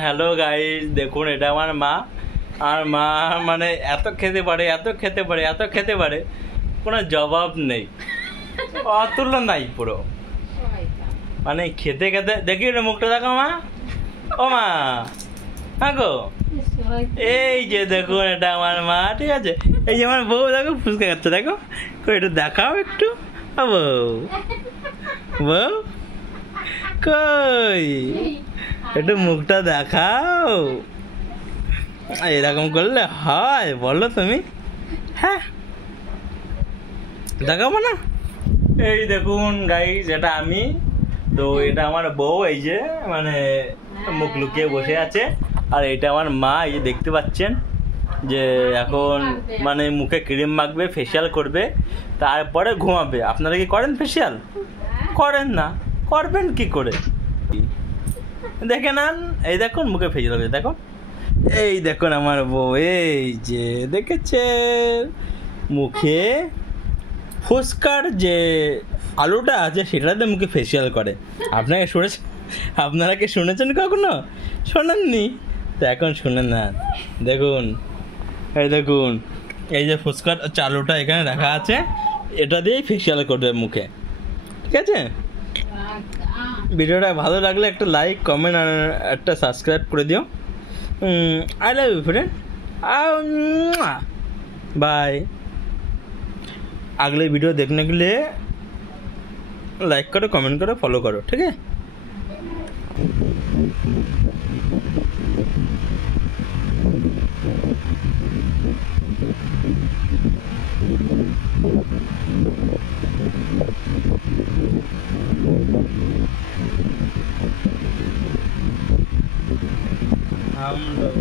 Hello guys, দেখুন এটা আমার মা। আর মা মানে এত খেতে পারে, এত খেতে পারে, এত খেতে পারে, কোনো জবাব নেই, অতুল্য নাই পুরো। মানে খেতে খেতে দেখি ওটা মুখটা দেখো মা। ও মা, হ্যাঁ গো, এই যে দেখুন এটা আমার মা, ঠিক আছে। এই যে আমার বউ দেখো ফুচকা খাচ্ছে, দেখো একটু দেখাও একটু। ও বউ, বউ কই, একটু মুখটা দেখাও। এরকম করলে হয় বলো তুমি? হ্যাঁ, দেখাবো না? এই দেখুন গাইস, এটা আমি, তো এটা আমার বউ, এই যে মানে মুখ লুকিয়ে বসে আছে। আর এটা আমার মা, এই যে দেখতে পাচ্ছেন যে এখন মানে মুখে ক্রিম মাখবে, ফেসিয়াল করবে, তারপরে ঘুমাবে। আপনারা কি করেন ফেসিয়াল? করেন না, করবেন কি করে? দেখে নেন, এই দেখুন মুখে ফেসিয়াল করে, দেখো এই দেখুন আমার বউ, এই যে দেখেছে মুখে ফুচকার যে আলুটা আছে সেটাতে মুখে ফেসিয়াল করে। আপনাকে শুনেছেন? আপনারা কি শুনেছেন কখনো? শোনেননি? তো এখন শুনে না, দেখুন এই দেখুন, এই যে ফুচকার চালুটা এখানে রাখা আছে, এটা দিয়েই ফেসিয়াল করবে মুখে, ঠিক আছে? ভিডিওটা ভালো লাগলে একটা লাইক, কমেন্ট আর একটা সাবস্ক্রাইব করে দিও। I love you friend, bye. अगले वीडियो देखने के लिए लाइक करो, कमेंट करो, फॉलो करो, ठीक है? हम लोग